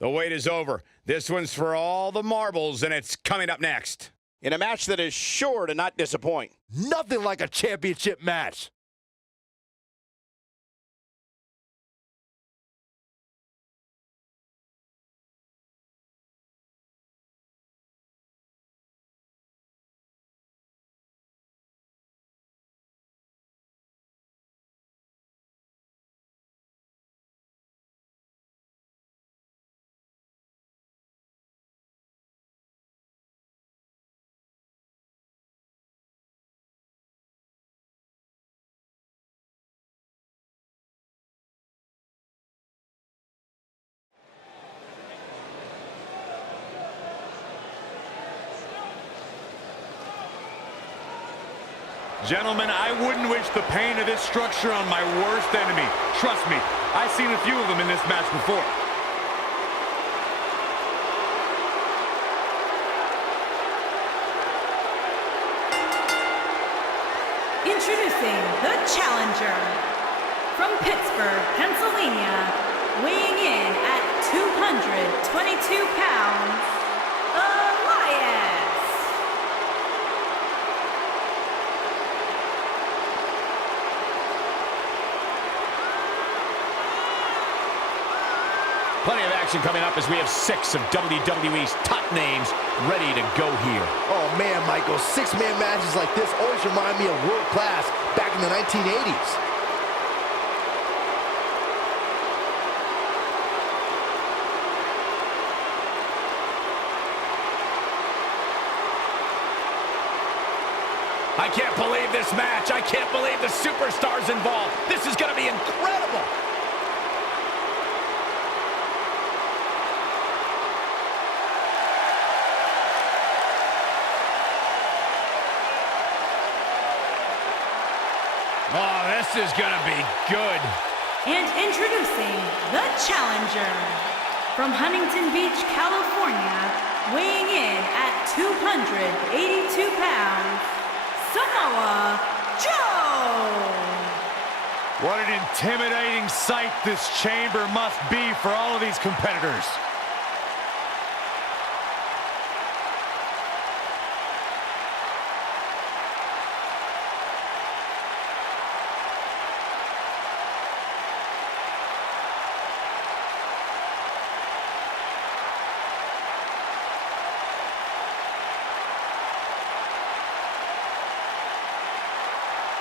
The wait is over. This one's for all the marbles, and it's coming up next. In a match that is sure to not disappoint. Nothing like a championship match. Gentlemen, I wouldn't wish the pain of this structure on my worst enemy. Trust me, I've seen a few of them in this match before. Introducing the challenger from Pittsburgh, Pennsylvania, weighing in at 222 pounds, Elias. Plenty of action coming up as we have 6 of WWE's top names ready to go here. Oh man, Michael, 6-man matches like this always remind me of world class back in the 1980s. I can't believe this match. I can't believe the superstars involved. This is going to be incredible. Oh, this is going to be good. And introducing the challenger from Huntington Beach, California, weighing in at 282 pounds, Samoa Joe. What an intimidating sight this chamber must be for all of these competitors.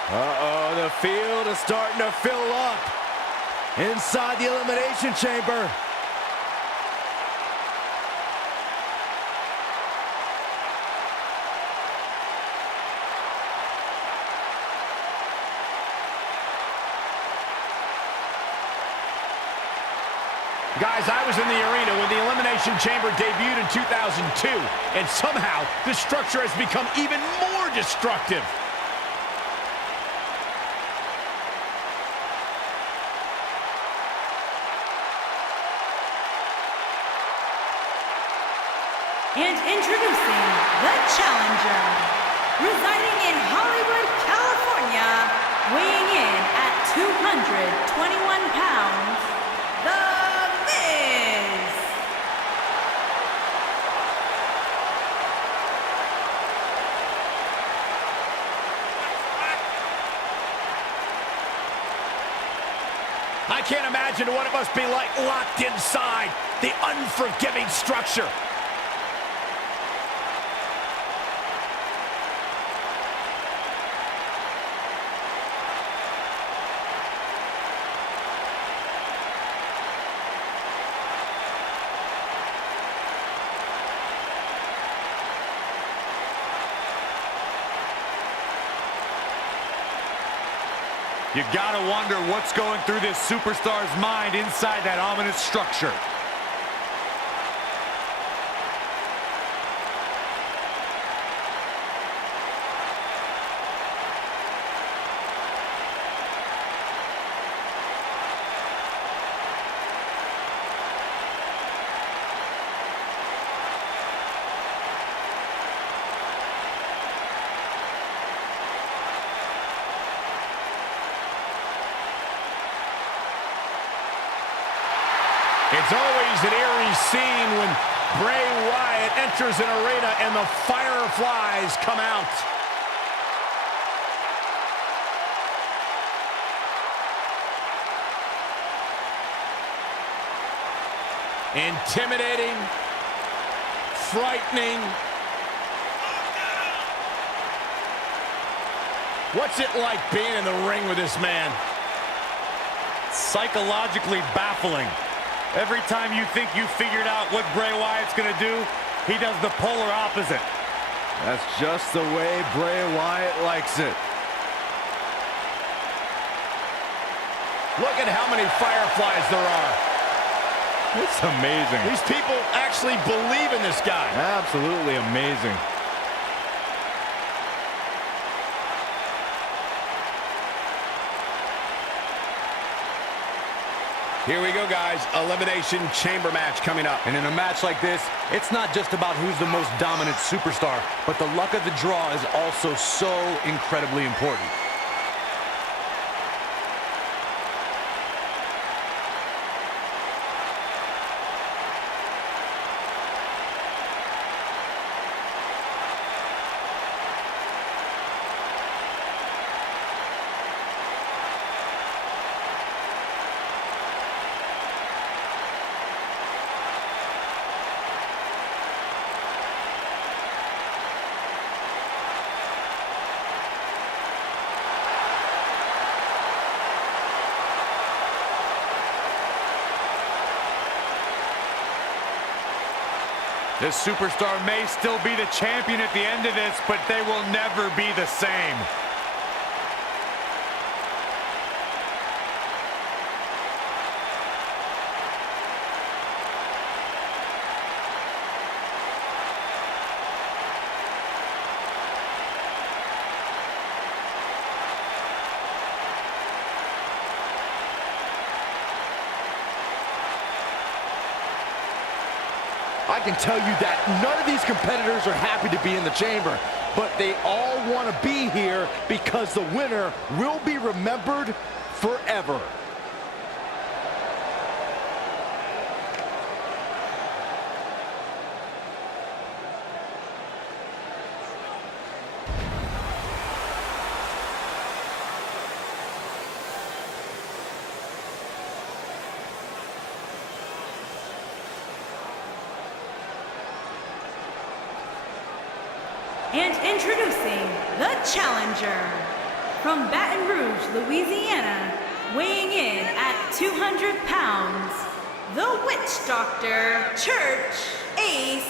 Uh-oh, the field is starting to fill up inside the Elimination Chamber. Guys, I was in the arena when the Elimination Chamber debuted in 2002, and somehow the structure has become even more destructive. And introducing the challenger, residing in Hollywood, California, weighing in at 221 pounds, The Miz. I can't imagine what it must be like locked inside the unforgiving structure. You gotta wonder what's going through this superstar's mind inside that ominous structure. It's always an eerie scene when Bray Wyatt enters an arena and the fireflies come out. Intimidating, frightening. What's it like being in the ring with this man? Psychologically baffling. Every time you think you figured out what Bray Wyatt's going to do, he does the polar opposite. That's just the way Bray Wyatt likes it. Look at how many fireflies there are. It's amazing. These people actually believe in this guy. Absolutely amazing. Here we go, guys. Elimination Chamber match coming up. And in a match like this, it's not just about who's the most dominant superstar, but the luck of the draw is also so incredibly important. This superstar may still be the champion at the end of this, but they will never be the same. I can tell you that none of these competitors are happy to be in the chamber, but they all want to be here because the winner will be remembered forever. And introducing the challenger from Baton Rouge, Louisiana, weighing in at 200 pounds, the Witch Doctor, Church Ace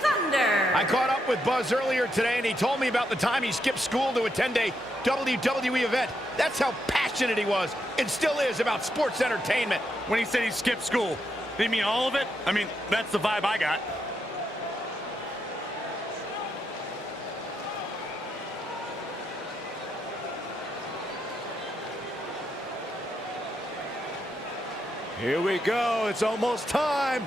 Thunder. I caught up with Buzz earlier today, and he told me about the time he skipped school to attend a WWE event. That's how passionate he was, and still is, about sports entertainment. When he said he skipped school, did he mean all of it? I mean, that's the vibe I got. Here we go, it's almost time.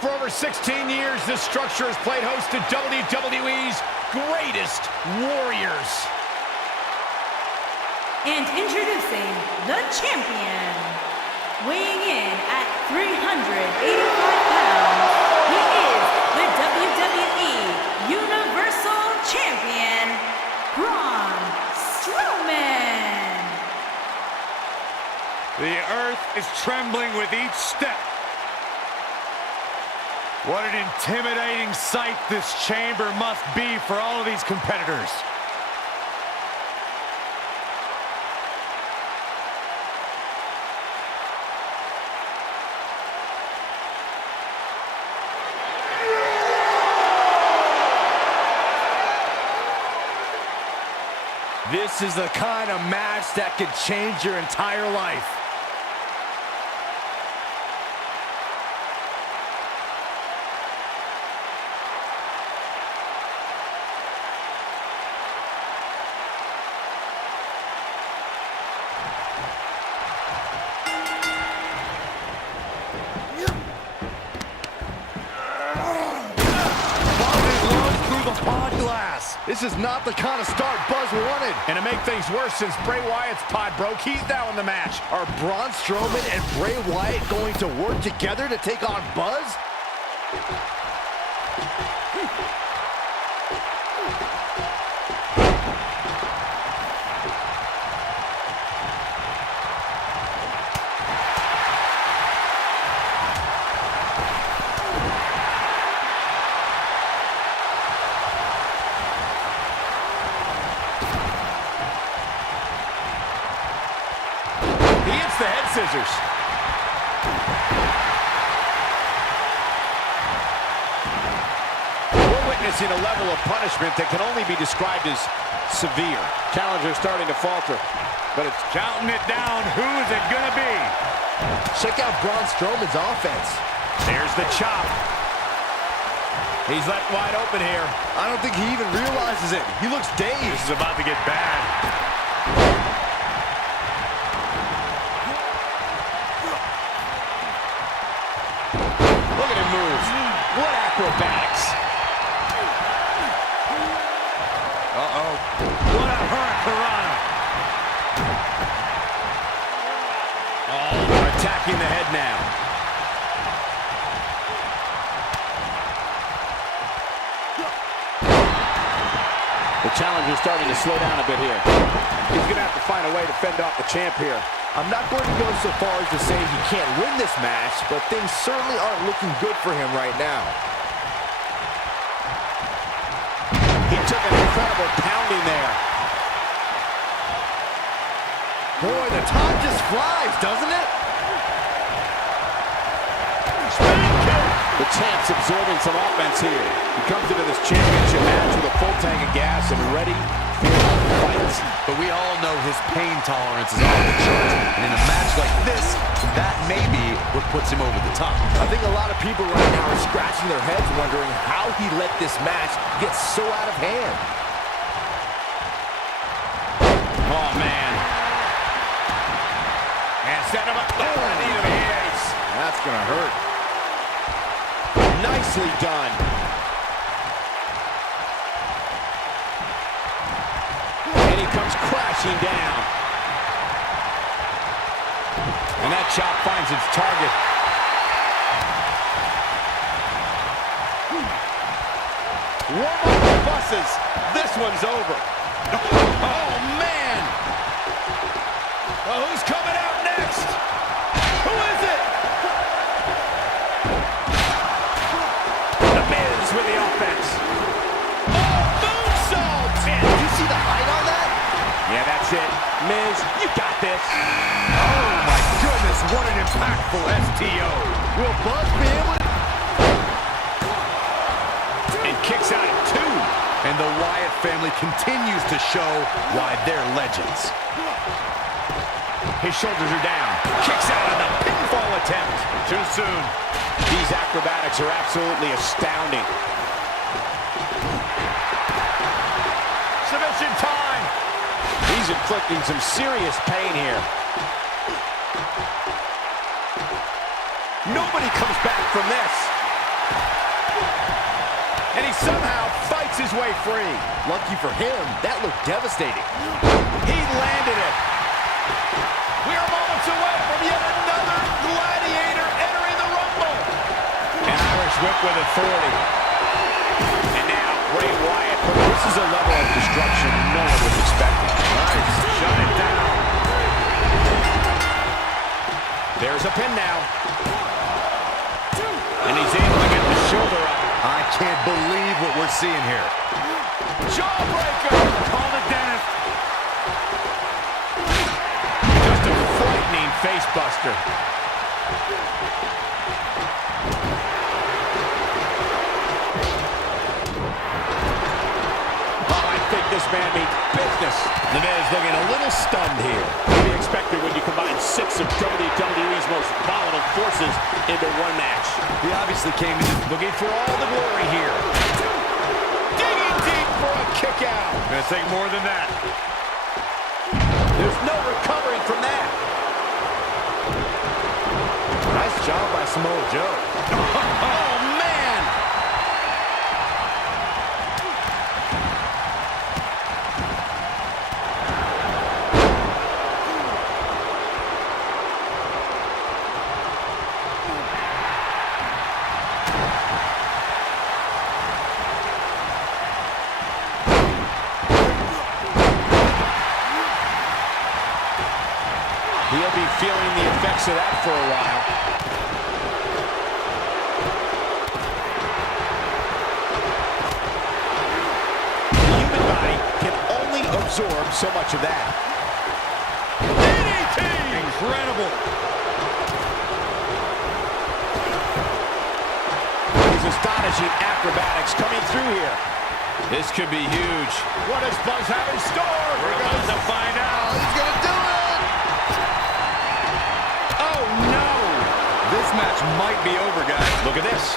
For over 16 years, this structure has played host to WWE's greatest warriors. And introducing the champion, weighing in at 385 pounds, he is the WWE Universal Champion, Braun Strowman. The earth is trembling with each step. What an intimidating sight this chamber must be for all of these competitors. This is the kind of match that could change your entire life. This is not the kind of start Buzz wanted. And to make things worse, since Bray Wyatt's pod broke, he's now in the match. Are Braun Strowman and Bray Wyatt going to work together to take on Buzz? He hits the head scissors. We're witnessing a level of punishment that can only be described as severe. Challenger starting to falter, but it's Counting it down. Who is it going to be? Check out Braun Strowman's offense. There's the chop. He's left wide open here. I don't think he even realizes it. He looks dazed. This is about to get bad. look at him move. What acrobatics. Uh-oh. What a hurricanrana. Oh, attacking the head now. The challenger's starting to slow down a bit here. He's going to have to find a way to fend off the champ here. I'm not going to go so far as to say he can't win this match, but things certainly aren't looking good for him right now. He took an incredible pounding there. Boy, the time just flies, doesn't it? The champ's absorbing some offense here. He comes into this championship match with a full tank of gas and ready for fights. But we all know his pain tolerance is off the charts. And in a match like this, that may be what puts him over the top. I think a lot of people right now are scratching their heads wondering how he let this match get so out of hand. Oh, man. And set him up. Oh, knee to the face. That's gonna hurt. Nicely done. And he comes crashing down. And that chop finds its target. Warm up the buses. This one's over. Oh, man. Well, who's coming out next? Who is it? The Miz with the offense. Oh, moonsault. Man, did you see the height on that? Yeah, that's it. Miz, you got this. Oh, my goodness. What an impactful STO. Will Buzz be able to? And kicks out at 2. And the Wyatt family continues to show why they're legends. His shoulders are down. Kicks out on the pinfall attempt. Too soon. These acrobatics are absolutely astounding. Submission time. He's inflicting some serious pain here. Nobody comes back from this. And he somehow fights his way free. Lucky for him, that looked devastating. He landed it. We are moments away from yet another gladiator entering the Rumble. An Irish whip with authority. And now Bray Wyatt. This is a level of destruction no one was expecting. Nice. Shut it down. There's a pin now. And he's able to get the shoulder up. I can't believe what we're seeing here. Jawbreaker. Call the dentist. Just a frightening face buster. Oh, I think this man means business. The man is looking a little stunned here. To be expected when you combine 6 of WWE's most volatile forces into one match. He obviously came in Looking for all the glory here. Digging deep for a kick out. Gonna take more than that. There's no recovering from that. Nice job by Samoa Joe. Oh, man. feeling the effects of that for a while. The human body can only absorb so much of that. DDT! Incredible. These astonishing acrobatics coming through here. This could be huge. What does Buzz have in store? We're about to find out. He's going to do it! Oh, no! This match might be over, guys. Look at this.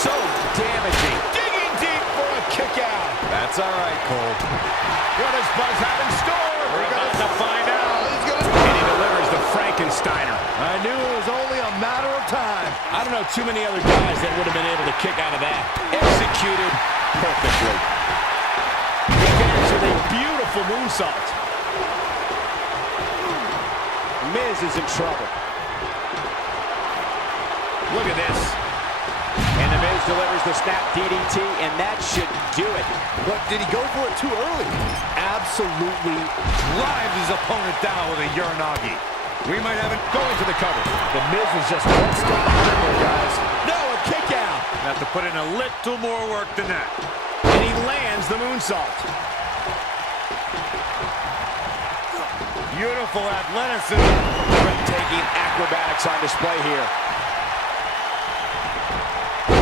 So damaging. Digging deep for a kick out. That's all right, Cole. What does Buzz have in store? We're about to find out. And he delivers the Frankensteiner. I knew it was only a matter of time. I don't know too many other guys that would have been able to kick out of that. Executed perfectly. He finishes with a beautiful moonsault. Miz is in trouble. Look at this. And the Miz delivers the snap DDT, and that should do it. But did he go for it too early? Absolutely drives his opponent down with a Uranagi. We might have it Going to the cover. The Miz is just one step behind there, guys. No, a kick out. have to put in a little more work than that. And he lands the moonsault. Beautiful athleticism. Breathtaking acrobatics on display here.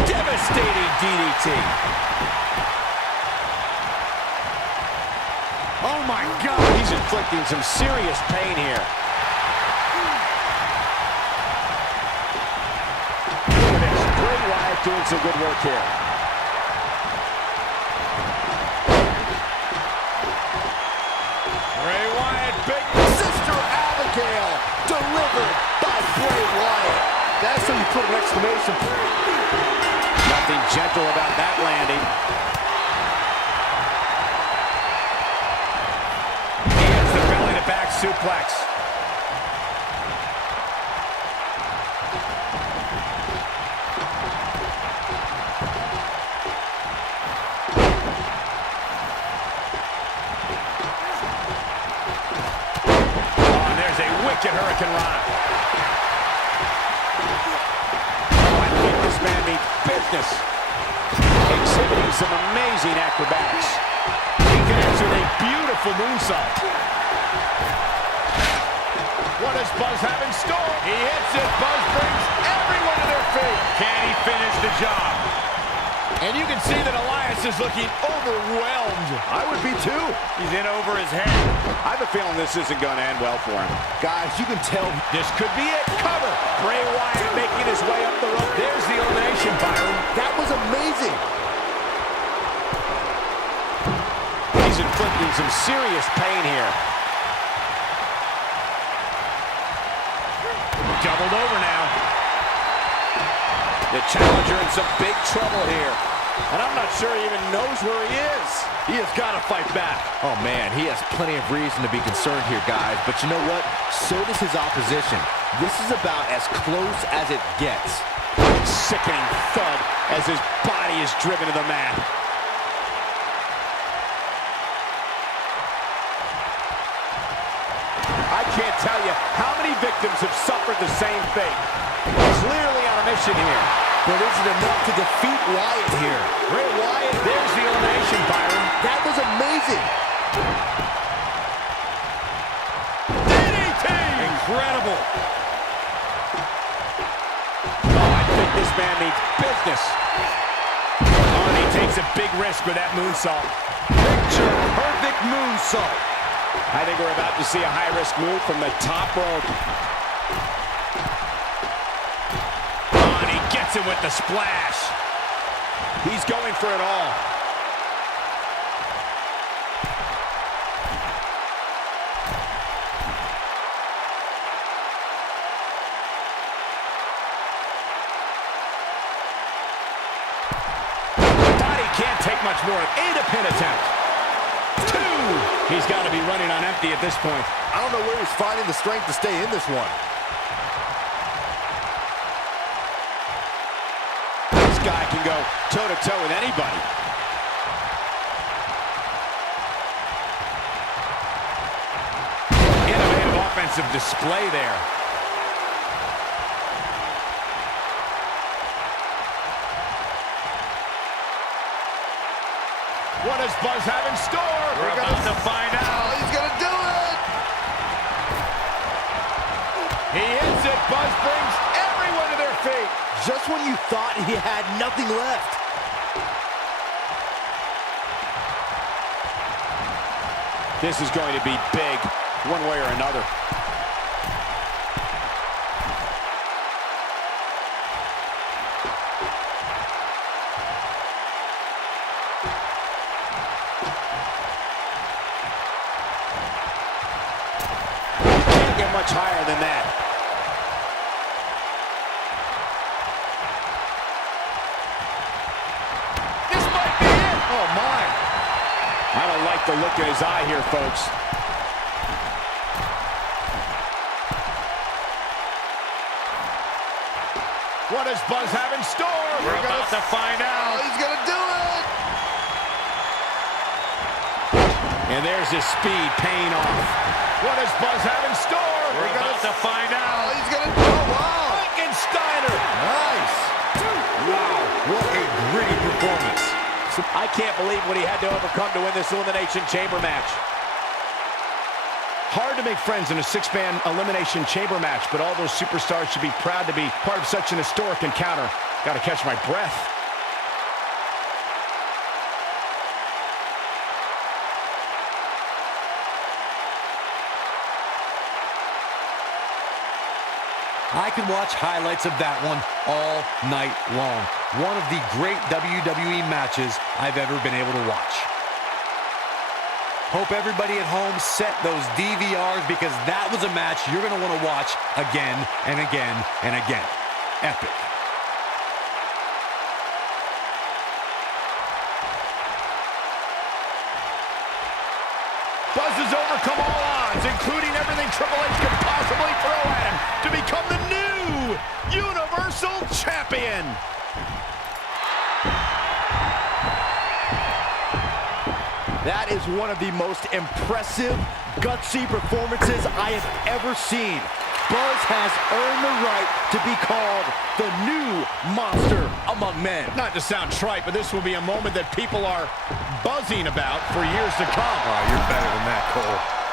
Devastating DDT. Oh my God, he's inflicting some serious pain here. Look at this, Bray Wyatt doing some good work here. Bray Wyatt, big Sister Abigail, delivered by Bray Wyatt. That's when you put an exclamation point. Nothing gentle about that landing. He hits the belly-to-back suplex. Oh, and there's a wicked Hurricane Rana. Oh, I think this man means business. Exhibiting some amazing acrobatics. He connects with a beautiful moonsault. What does Buzz have in store? He hits it. Buzz brings everyone to their feet. Can he finish the job? And you can see that Elias is looking overwhelmed. I would be too. He's in over his head. I have a feeling this isn't going to end well for him. Guys, you can tell. This could be it. Cover. Bray Wyatt making his way up the rope. There's the elimination, Byron. That was amazing. He's inflicting some serious pain here. Doubled over now. The challenger in some big trouble here. And I'm not sure he even knows where he is. He has got to fight back. Oh, man, he has plenty of reason to be concerned here, guys. But you know what? So does his opposition. This is about as close as it gets. Sickening thud as his body is driven to the mat. I can't tell you how many victims have suffered the same fate. Clearly on a mission here. But is it enough to defeat Wyatt here? Bray Wyatt, there's the elimination, Byron. That was amazing. DDT! Incredible. Oh, I think this man means business. Oh, and he takes a big risk with that moonsault. Picture perfect moonsault. I think we're about to see a high-risk move from the top rope. Oh, and he gets it with the splash. He's going for it all. Thought he can't take much more. And a pin attempt. 2. He's got to be running on empty at this point. I don't know where he's finding the strength to stay in this one. This guy can go toe-to-toe with anybody. offensive display there. What does Buzz have in store? We're about to find out. Oh, he's gonna do it! He hits it. Buzz brings everyone to their feet. Just when you thought he had nothing left. This is going to be big, one way or another. Can't get much higher than that. This might be it. Oh, my. I don't like the look in his eye here, folks. What does Buzz have in store? We're about to find out. Oh, he's gonna do it! And there's his speed paying off. What does Buzz have in store? We're about to find Oh, out. he's gonna do it! Wow! Frankensteiner. Nice! Wow, what a gritty performance. I can't believe what he had to overcome to win this Elimination Chamber match. Hard to make friends in a six-man Elimination Chamber match, but all those superstars should be proud to be part of such an historic encounter. Got to catch my breath. I could watch highlights of that one all night long. One of the great WWE matches I've ever been able to watch. Hope everybody at home set those DVRs because that was a match you're going to want to watch again and again and again. Epic. Buzz has overcome all odds, including everything Triple H could possibly throw at him, to become the new Universal Champion. That is one of the most impressive, gutsy performances I have ever seen. Buzz has earned the right to be called the new monster among men. Not to sound trite, but this will be a moment that people are buzzing about for years to come. Oh, you're better than that, Cole.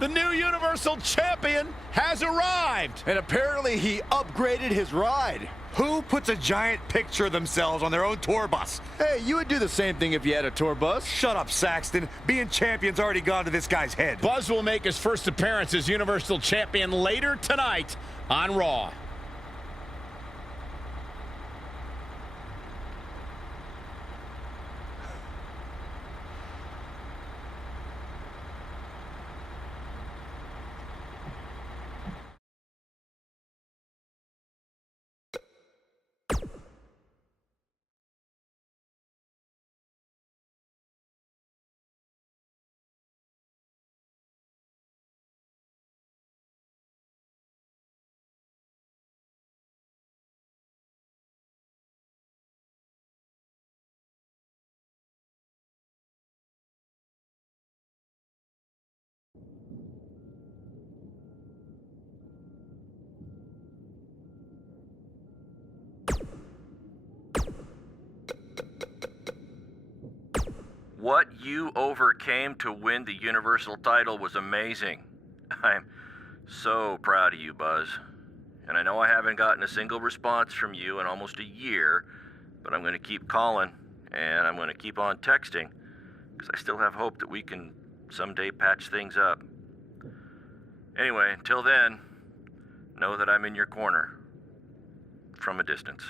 The new Universal Champion has arrived. And apparently he upgraded his ride. Who puts a giant picture of themselves on their own tour bus? Hey, you would do the same thing if you had a tour bus. Shut up, Saxton. Being champion's already gone to this guy's head. Buzz will make his first appearance as Universal Champion later tonight on Raw. What you overcame to win the Universal title was amazing. I'm so proud of you, Buzz. And I know I haven't gotten a single response from you in almost a year, but I'm going to keep calling, and I'm going to keep on texting, because I still have hope that we can someday patch things up. Anyway, until then, know that I'm in your corner. From a distance.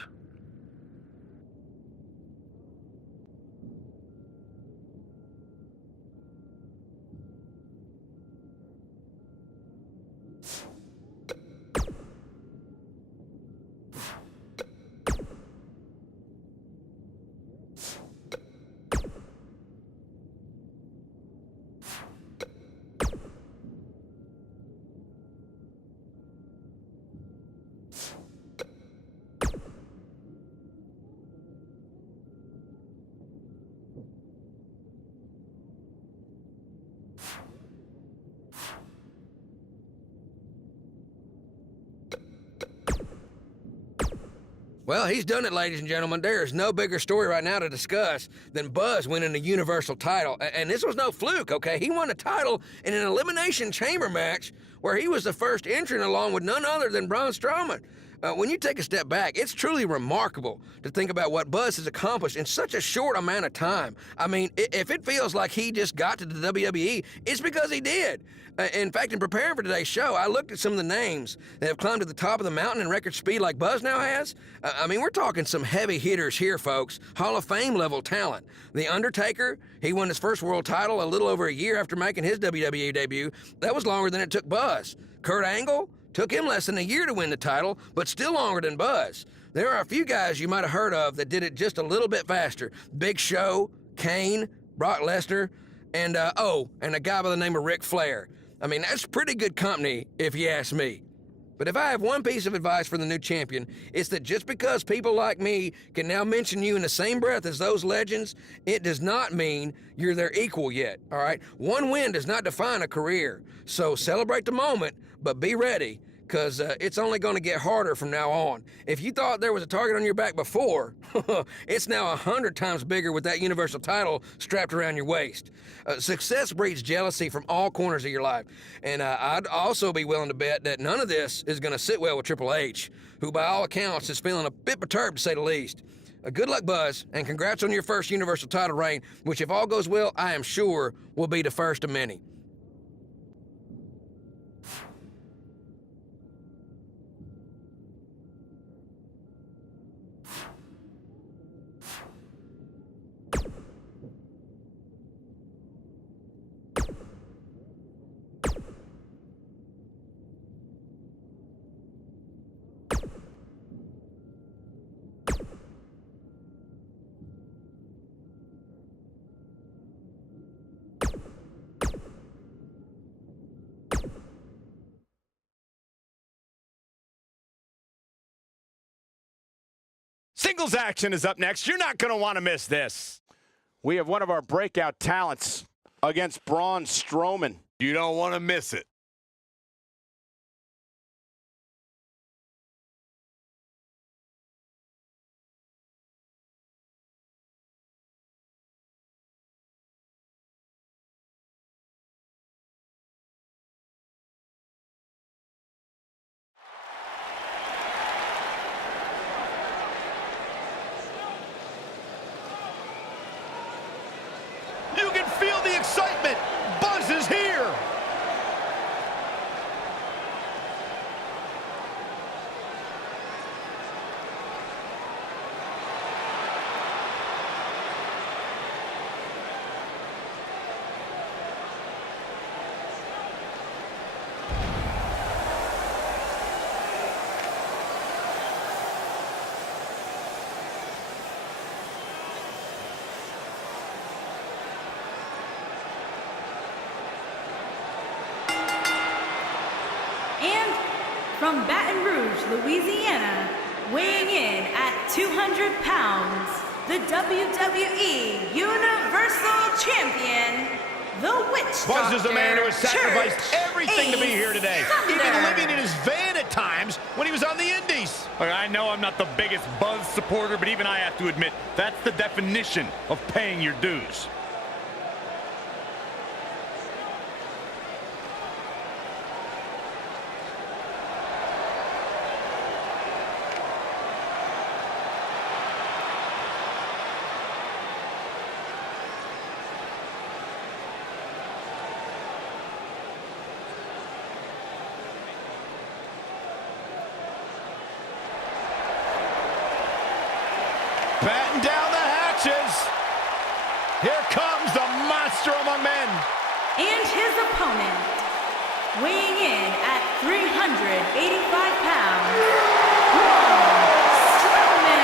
Well, he's done it, ladies and gentlemen. There is no bigger story right now to discuss than Buzz winning the Universal title. And this was no fluke, okay? He won a title in an Elimination Chamber match where he was the first entrant along with none other than Braun Strowman. When you take a step back, it's truly remarkable to think about what Buzz has accomplished in such a short amount of time. I mean, if it feels like he just got to the WWE, it's because he did. In fact, in preparing for today's show, I looked at some of the names that have climbed to the top of the mountain in record speed like Buzz now has. I mean, we're talking some heavy hitters here, folks. Hall of Fame level talent. The Undertaker, he won his first world title a little over a year after making his WWE debut. That was longer than it took Buzz. Kurt Angle, took him less than a year to win the title, but still longer than Buzz. There are a few guys you might have heard of that did it just a little bit faster. Big Show, Kane, Brock Lesnar, and a guy by the name of Ric Flair. I mean, that's pretty good company, if you ask me. But if I have one piece of advice for the new champion, it's that just because people like me can now mention you in the same breath as those legends, it does not mean you're their equal yet, all right? One win does not define a career. So celebrate the moment, but be ready, because it's only going to get harder from now on. If you thought there was a target on your back before, it's now 100 times bigger with that Universal title strapped around your waist. Success breeds jealousy from all corners of your life. And I'd also be willing to bet that none of this is going to sit well with Triple H, who by all accounts is feeling a bit perturbed, to say the least. Good luck, Buzz, and congrats on your first Universal title reign, which, if all goes well, I am sure will be the first of many. Singles action is up next. You're not going to want to miss this. We have one of our breakout talents against Braun Strowman. You don't want to miss it. You can feel the excitement. Buzz is here. And from Baton Rouge, Louisiana, weighing in at 200 pounds, the WWE Universal Champion, the Witch Buzz is a man who has sacrificed Church everything to be here today, even Thunder. living in his van at times when he was on the Indies. Look, I know I'm not the biggest Buzz supporter, but even I have to admit, that's the definition of paying your dues. Batten down the hatches. Here comes the monster among men. And his opponent, weighing in at 385 pounds, Braun Strowman.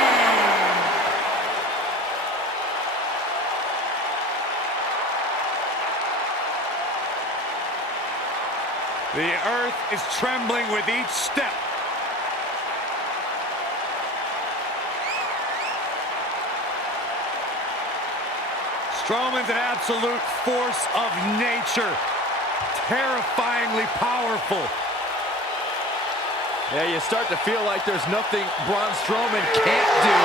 The earth is trembling with each step. Strowman's an absolute force of nature. Terrifyingly powerful. Yeah, you start to feel like there's nothing Braun Strowman can't do.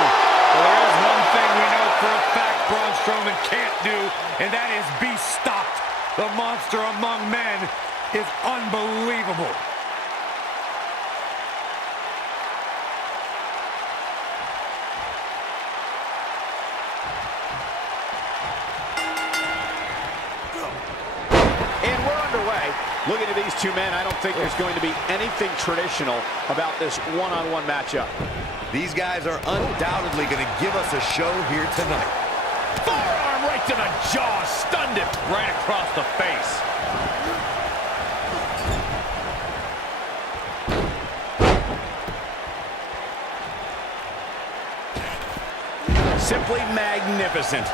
Well, there is one thing we know for a fact Braun Strowman can't do, and that is be stopped. The monster among men is unbelievable. Looking at these two men, I don't think there's going to be anything traditional about this one-on-one matchup. These guys are undoubtedly going to give us a show here tonight. Forearm right to the jaw, stunned him. Right across the face. Simply magnificent.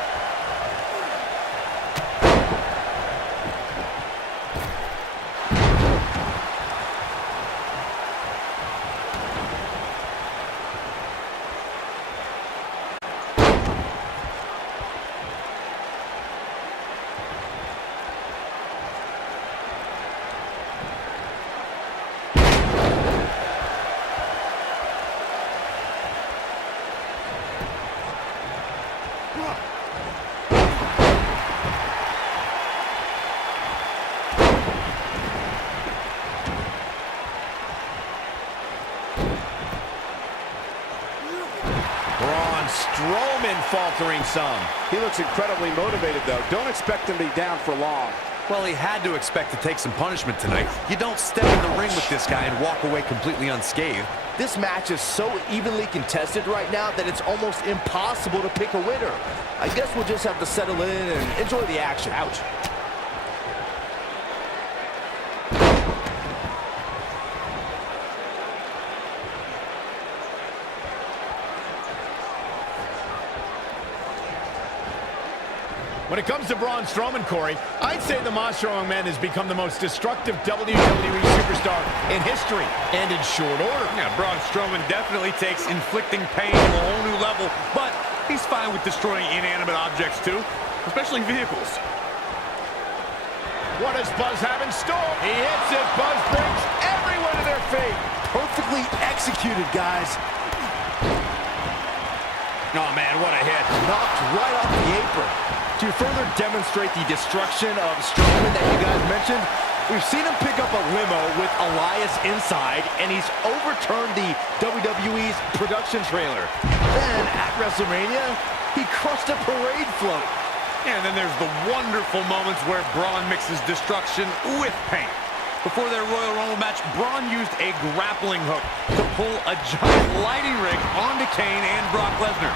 Strowman faltering some. He looks incredibly motivated, though. Don't expect him to be down for long. Well, he had to expect to take some punishment tonight. You don't step in the ring with this guy and walk away completely unscathed. This match is so evenly contested right now that it's almost impossible to pick a winner. I guess we'll just have to settle in and enjoy the action. Ouch. When it comes to Braun Strowman, Corey, I'd say the Monster Among Men has become the most destructive WWE superstar in history, and in short order. Yeah, Braun Strowman definitely takes inflicting pain to a whole new level, but he's fine with destroying inanimate objects too, especially vehicles. What does Buzz have in store? He hits it. Buzz brings everyone to their feet. Perfectly executed, guys. Oh, man, what a hit. Knocked right off the apron. To further demonstrate the destruction of Strowman that you guys mentioned, we've seen him pick up a limo with Elias inside, and he's overturned the WWE's production trailer. Then, at WrestleMania, he crushed a parade float. And then there's the wonderful moments where Braun mixes destruction with pain. Before their Royal Rumble match, Braun used a grappling hook to pull a giant lighting rig onto Kane and Brock Lesnar.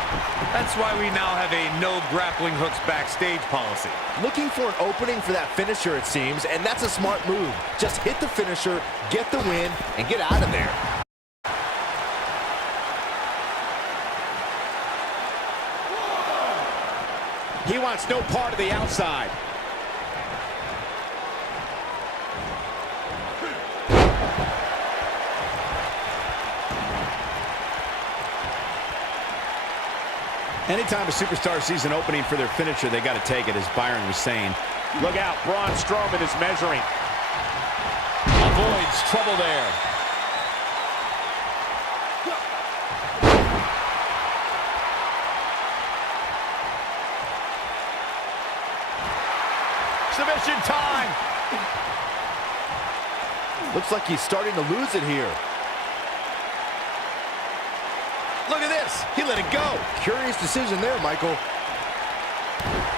That's why we now have a no grappling hooks backstage policy. Looking for an opening for that finisher, it seems, and that's a smart move. Just hit the finisher, get the win, and get out of there. He wants no part of the outside. Anytime a superstar sees an opening for their finisher, they got to take it, as Byron was saying. Look out, Braun Strowman is measuring. Avoids trouble there. Submission time. Looks like he's starting to lose it here. Look at this. He let it go. Curious decision there, Michael.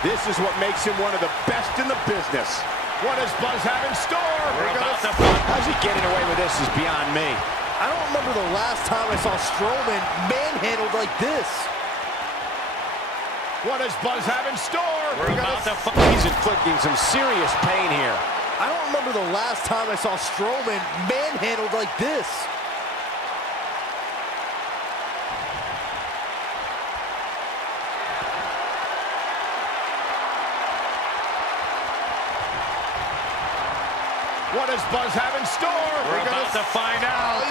This is what makes him one of the best in the business. What does Buzz have in store? How's he getting away with this is beyond me. I don't remember the last time I saw Strowman manhandled like this. What does Buzz have in store? He's inflicting some serious pain here. I don't remember the last time I saw Strowman manhandled like this. What does Buzz have in store? We're about to find out.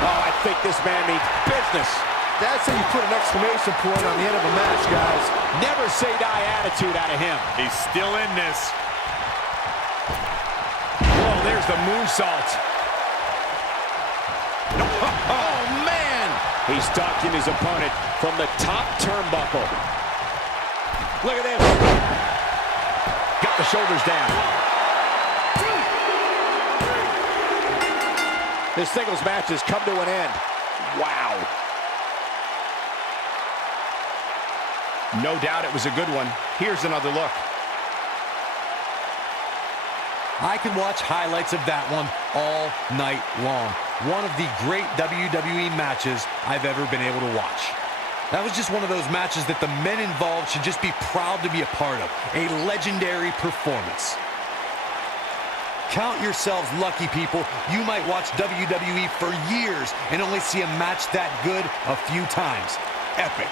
Oh, I think this man means business. That's how you put an exclamation point on the end of a match, guys. Never say die attitude out of him. He's still in this. Whoa, there's the moonsault. Oh, man! He's stalking his opponent from the top turnbuckle. Look at this. Got the shoulders down. This singles match has come to an end. Wow. No doubt it was a good one. Here's another look. I can watch highlights of that one all night long. One of the great WWE matches I've ever been able to watch. That was just one of those matches that the men involved should just be proud to be a part of. A legendary performance. Count yourselves lucky, people. You might watch WWE for years and only see a match that good a few times. Epic.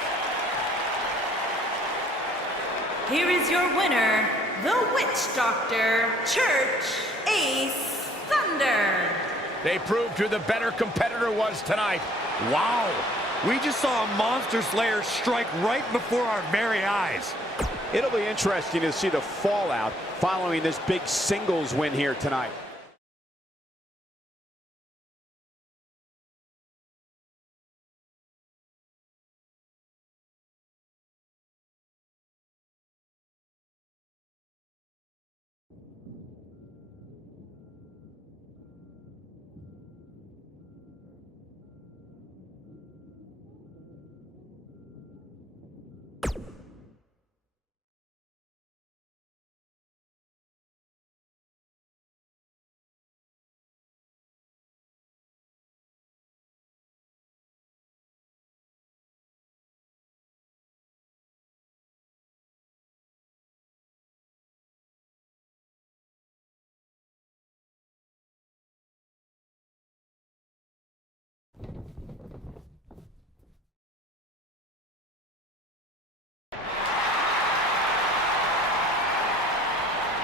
Here is your winner, the Witch Doctor, Church Ace Thunder. They proved who the better competitor was tonight. Wow. We just saw a Monster Slayer strike right before our very eyes. It'll be interesting to see the fallout following this big singles win here tonight.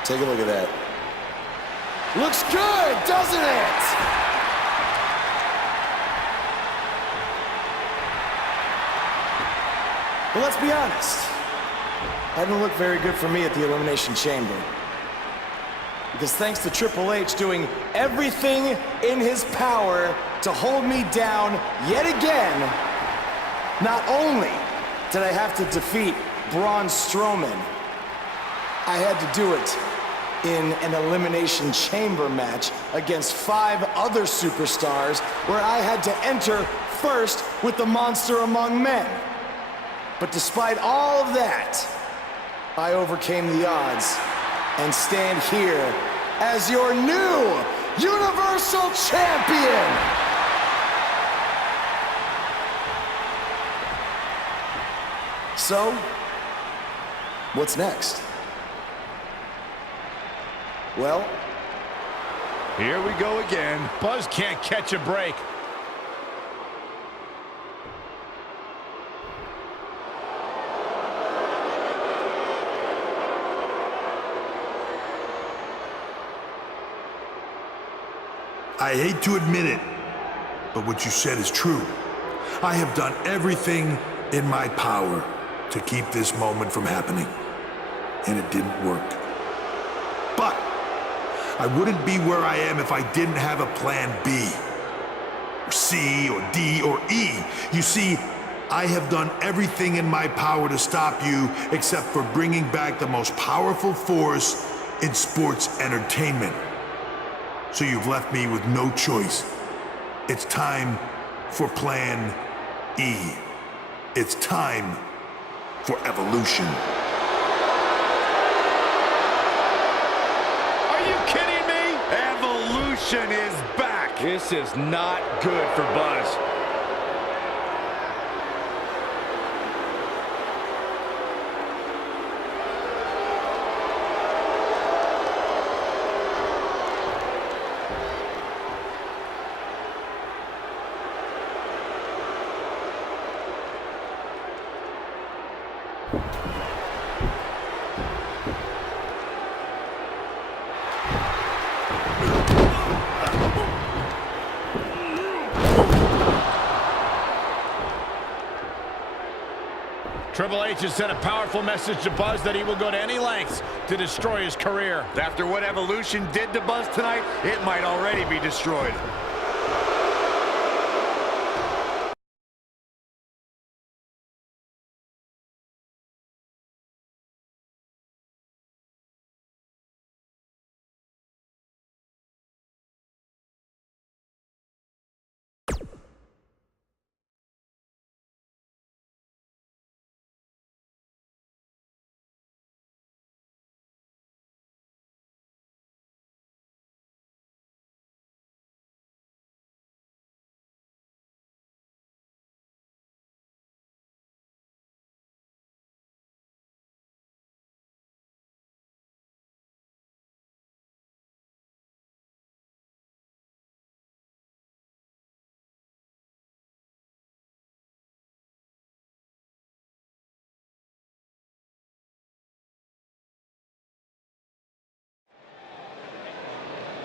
Take a look at that. Looks good, doesn't it? Well, let's be honest. That didn't look very good for me at the Elimination Chamber. Because thanks to Triple H doing everything in his power to hold me down yet again, not only did I have to defeat Braun Strowman, I had to do it in an Elimination Chamber match against 5 other superstars where I had to enter first with the monster among men. But despite all of that, I overcame the odds and stand here as your new Universal Champion! So, what's next? Well, Here we go again. Buzz can't catch a break. I hate to admit it, but what you said is true. I have done everything in my power to keep this moment from happening, and it didn't work. But I wouldn't be where I am if I didn't have a plan B, or C, or D, or E. You see, I have done everything in my power to stop you except for bringing back the most powerful force in sports entertainment. So you've left me with no choice. It's time for Plan E. It's time for evolution. Are you kidding me? Evolution is back. This is not good for Buzz. Triple H has sent a powerful message to Buzz that he will go to any lengths to destroy his career. After what Evolution did to Buzz tonight, it might already be destroyed.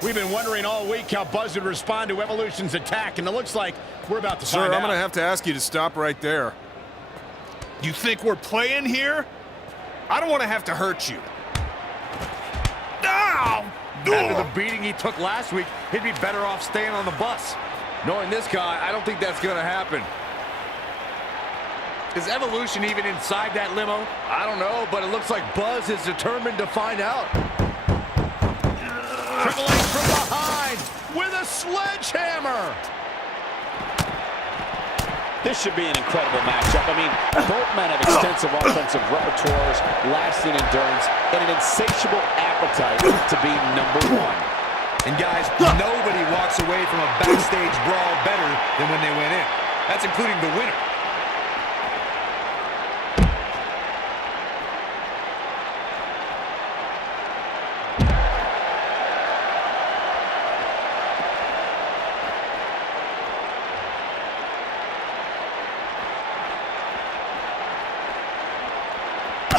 We've been wondering all week how Buzz would respond to Evolution's attack, and it looks like we're about to find out. Sir, I'm going to have to ask you to stop right there. You think we're playing here? I don't want to have to hurt you. Ow! After the beating he took last week, he'd be better off staying on the bus. Knowing this guy, I don't think that's going to happen. Is Evolution even inside that limo? I don't know, but it looks like Buzz is determined to find out. Triple H from behind with a sledgehammer. This should be an incredible matchup. I mean, both men have extensive offensive repertoires, lasting endurance, and an insatiable appetite to be #1. And guys, nobody walks away from a backstage brawl better than when they went in. That's including the winner.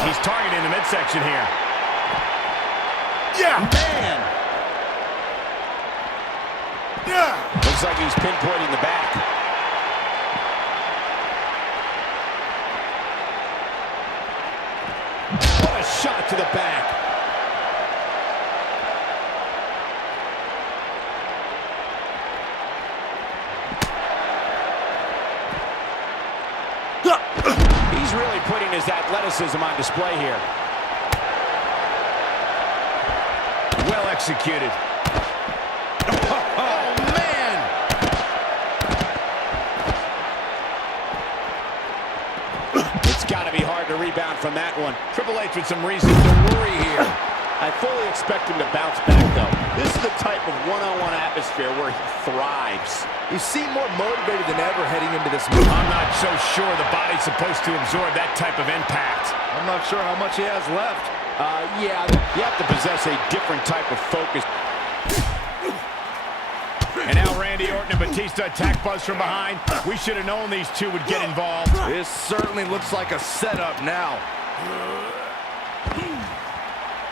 He's targeting the midsection here. Yeah! Man! Yeah! Looks like he's pinpointing the back. What a shot to the back. He's really putting his athleticism on display here. Well executed. Oh, man! It's got to be hard to rebound from that one. Triple H with some reason to worry here. I fully expect him to bounce back, though. This is the type of one-on-one atmosphere where he thrives. You seem more motivated than ever heading into this move. I'm not so sure the body's supposed to absorb that type of impact. I'm not sure how much he has left. Yeah, you have to possess a different type of focus. And now Randy Orton and Batista attack Buzz from behind. We should have known these two would get involved. This certainly looks like a setup now.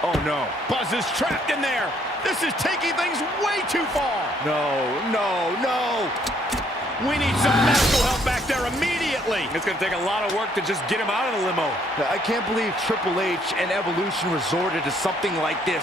Oh, no. Buzz is trapped in there. This is taking things way too far. No, no, no. We need some medical help back there immediately. It's going to take a lot of work to just get him out of the limo. I can't believe Triple H and Evolution resorted to something like this.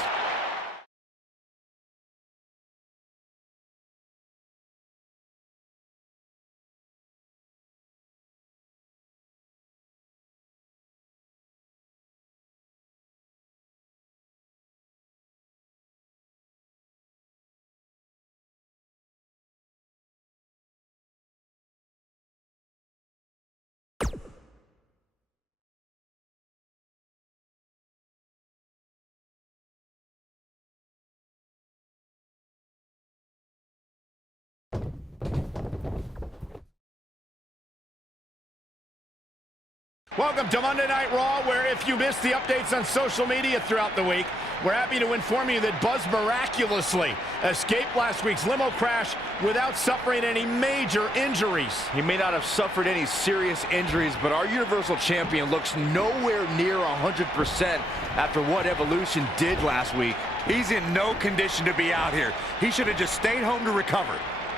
Welcome to Monday Night Raw, where if you missed the updates on social media throughout the week, we're happy to inform you that Buzz miraculously escaped last week's limo crash without suffering any major injuries. He may not have suffered any serious injuries, but our Universal Champion looks nowhere near 100% after what Evolution did last week. He's in no condition to be out here. He should have just stayed home to recover.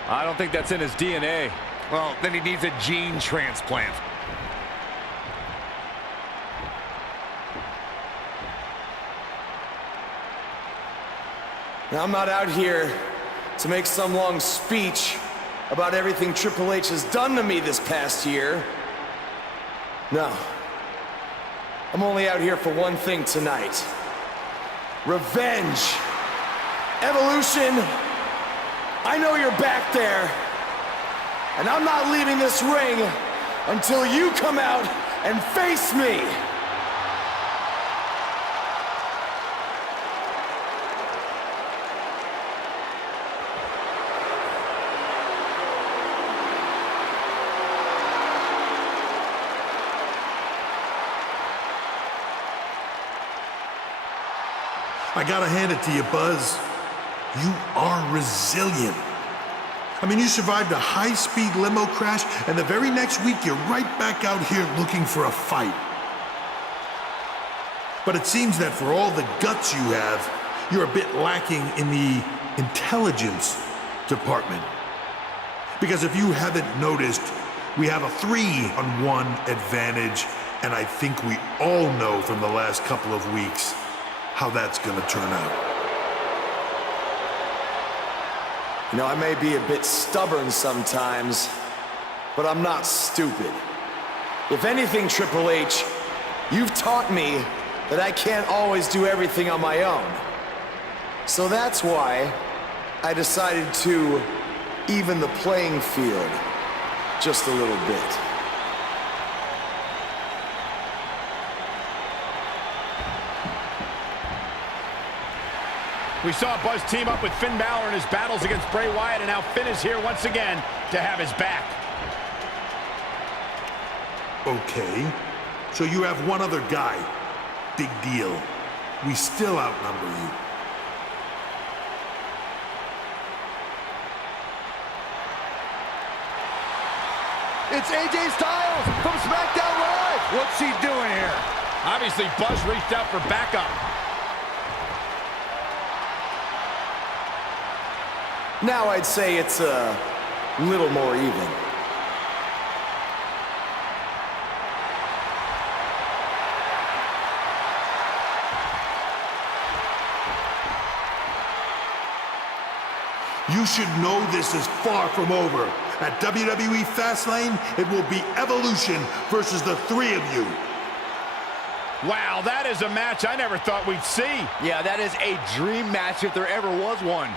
I don't think that's in his DNA. Well, then he needs a gene transplant. Now, I'm not out here to make some long speech about everything Triple H has done to me this past year. No. I'm only out here for one thing tonight. Revenge. Evolution, I know you're back there, and I'm not leaving this ring until you come out and face me. I gotta hand it to you, Buzz. You are resilient. I mean, you survived a high-speed limo crash, and the very next week you're right back out here looking for a fight. But it seems that for all the guts you have, you're a bit lacking in the intelligence department. Because if you haven't noticed, we have a 3-on-1 advantage, and I think we all know from the last couple of weeks how that's gonna turn out. You know, I may be a bit stubborn sometimes, but I'm not stupid. If anything, Triple H, you've taught me that I can't always do everything on my own. So that's why I decided to even the playing field just a little bit. We saw Buzz team up with Finn Balor in his battles against Bray Wyatt, and now Finn is here once again to have his back. Okay, so you have one other guy. Big deal. We still outnumber you. It's AJ Styles from SmackDown Live. What's he doing here? Obviously, Buzz reached out for backup. Now I'd say it's a little more even. You should know this is far from over. At WWE Fastlane, it will be Evolution versus the three of you. Wow, that is a match I never thought we'd see. Yeah, that is a dream match if there ever was one.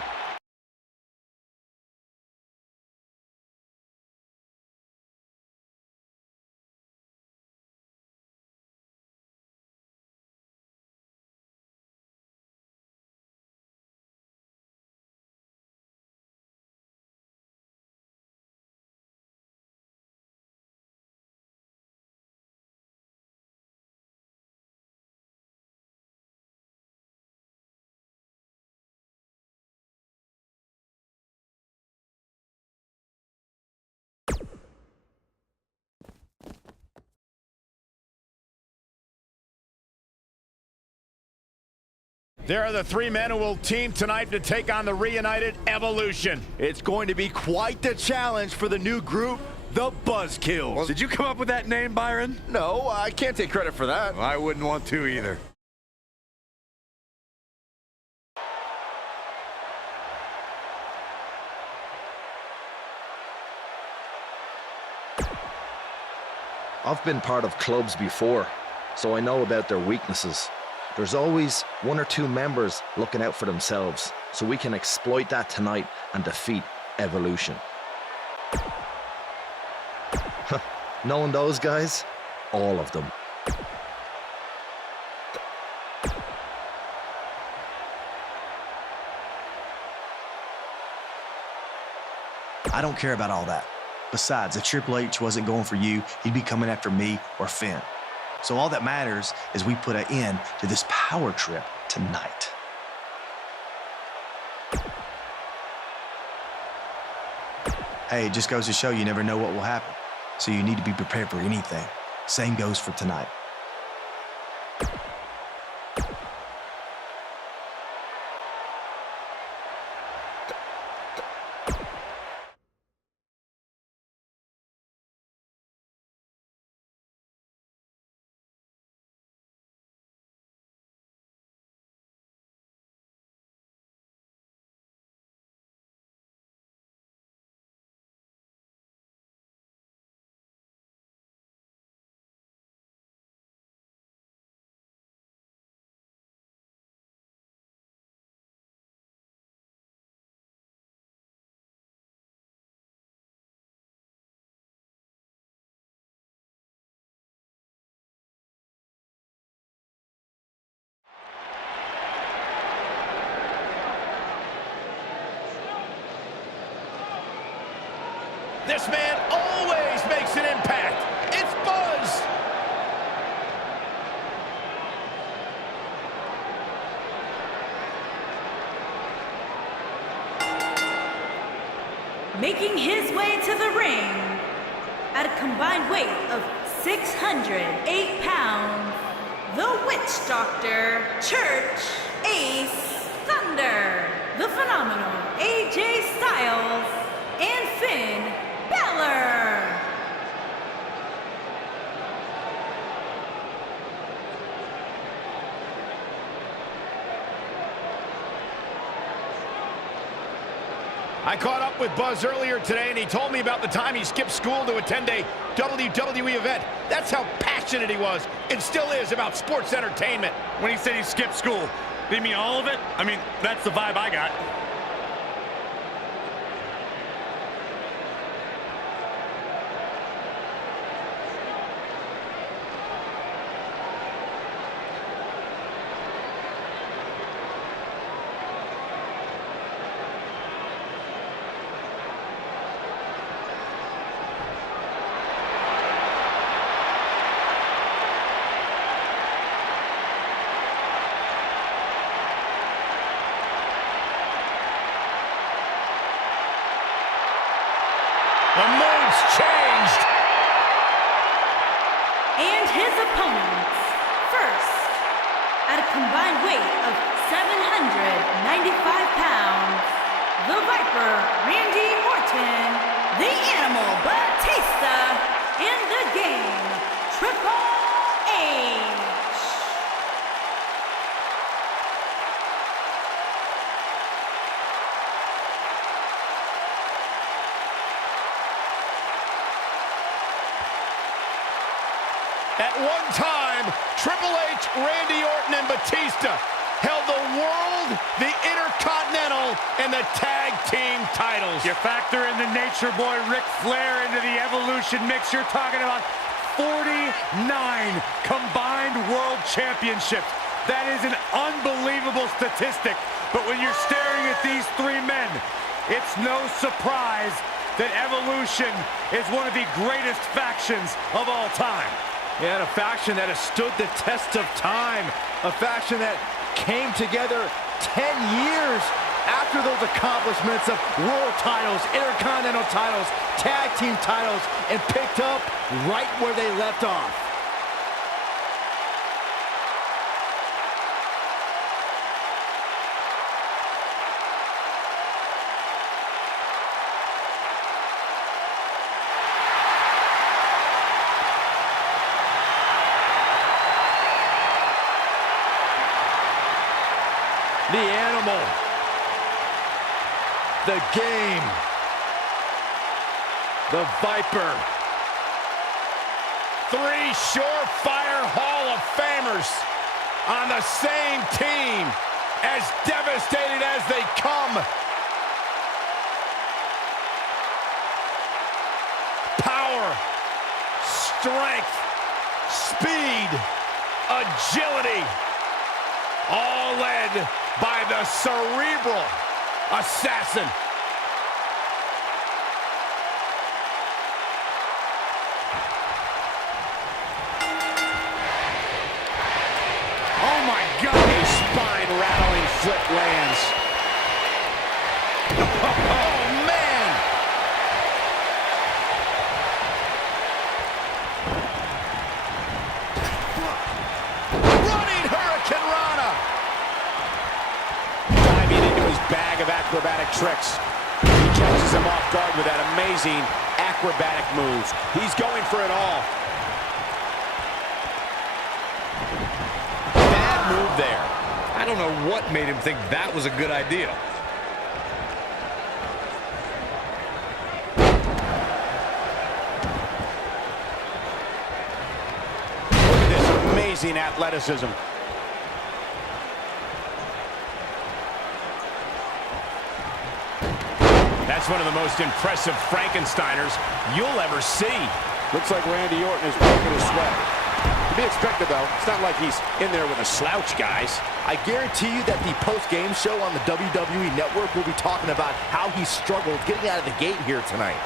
There are the three men who will team tonight to take on the reunited Evolution. It's going to be quite the challenge for the new group, the Buzzkills. Well, did you come up with that name, Byron? No, I can't take credit for that. Well, I wouldn't want to either. I've been part of clubs before, so I know about their weaknesses. There's always one or two members looking out for themselves, so we can exploit that tonight and defeat Evolution. Knowing those guys, all of them. I don't care about all that. Besides, if Triple H wasn't going for you, he'd be coming after me or Finn. So all that matters is we put an end to this power trip tonight. Hey, it just goes to show you never know what will happen. So you need to be prepared for anything. Same goes for tonight. This man always makes an impact. It's Buzz. Making his way to the ring at a combined weight of 608 pounds, the Witch Doctor, Church Ace Thunder, the phenomenal AJ Styles, and Finn Balor. I caught up with Buzz earlier today, and he told me about the time he skipped school to attend a WWE event. That's how passionate he was, and still is, about sports entertainment. When he said he skipped school, did he mean all of it? I mean, that's the vibe I got. The mood's changed. And his opponents, first, at a combined weight of 795 pounds, the Viper, Randy Orton, the Animal, Batista, and the Game, Triple H. At one time, Triple H, Randy Orton, and Batista held the World, the Intercontinental, and the Tag Team titles. You factor in the Nature Boy Ric Flair into the Evolution mix, you're talking about 49 combined World Championships. That is an unbelievable statistic. But when you're staring at these three men, it's no surprise that Evolution is one of the greatest factions of all time. Yeah, and a faction that has stood the test of time. A faction that came together 10 years after those accomplishments of world titles, intercontinental titles, tag team titles, and picked up right where they left off. The Animal, the Game, the Viper. Three surefire Hall of Famers on the same team, as devastated as they come. Power, strength, speed, agility, all led by the cerebral assassin. Oh my God! A spine-rattling flip lands. Oh man! Running Hurricane Rana! Diving into his bag of acrobatic tricks. He catches him off guard with that amazing acrobatic move. He's going for it all. Bad move there. I don't know what made him think that was a good idea. Look at this amazing athleticism. That's one of the most impressive Frankensteiners you'll ever see. Looks like Randy Orton is breaking a sweat. To be expected, though. It's not like he's in there with a slouch, guys. I guarantee you that the post-game show on the WWE Network will be talking about how he struggled getting out of the gate here tonight.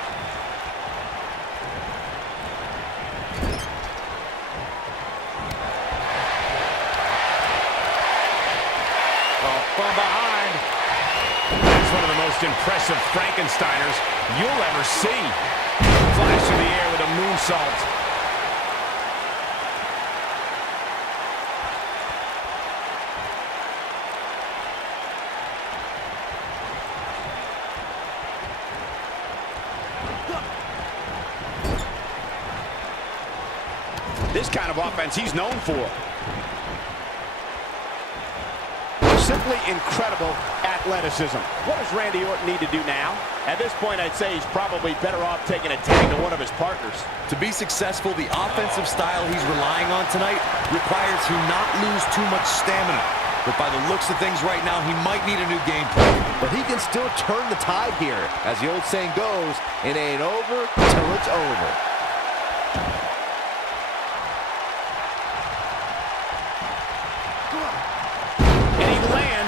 from behind. That's one of the most impressive Frankensteiners you'll ever see. Flash in the air with a moonsault. This kind of offense he's known for. Simply incredible athleticism. What does Randy Orton need to do now? At this point, I'd say he's probably better off taking a tag to one of his partners. To be successful, the offensive style he's relying on tonight requires he not lose too much stamina. But by the looks of things right now, he might need a new game plan. But he can still turn the tide here. As the old saying goes, it ain't over till it's over.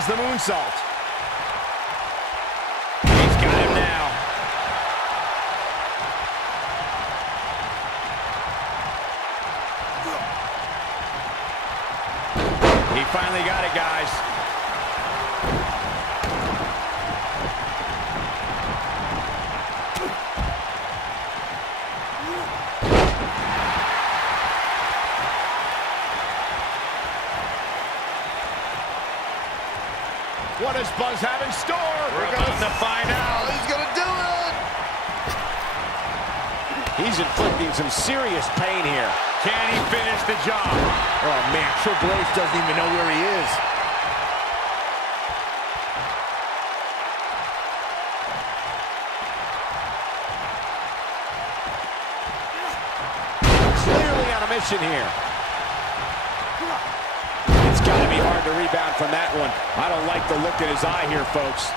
The moonsault. He's got him now. He finally got it, guys. What does Buzz have in store? We're about to find out. He's gonna do it! He's inflicting some serious pain here. Can he finish the job? Oh man, Triple H doesn't even know where he is. Clearly on a mission here. Got to be hard to rebound from that one. I don't like the look in his eye here, folks.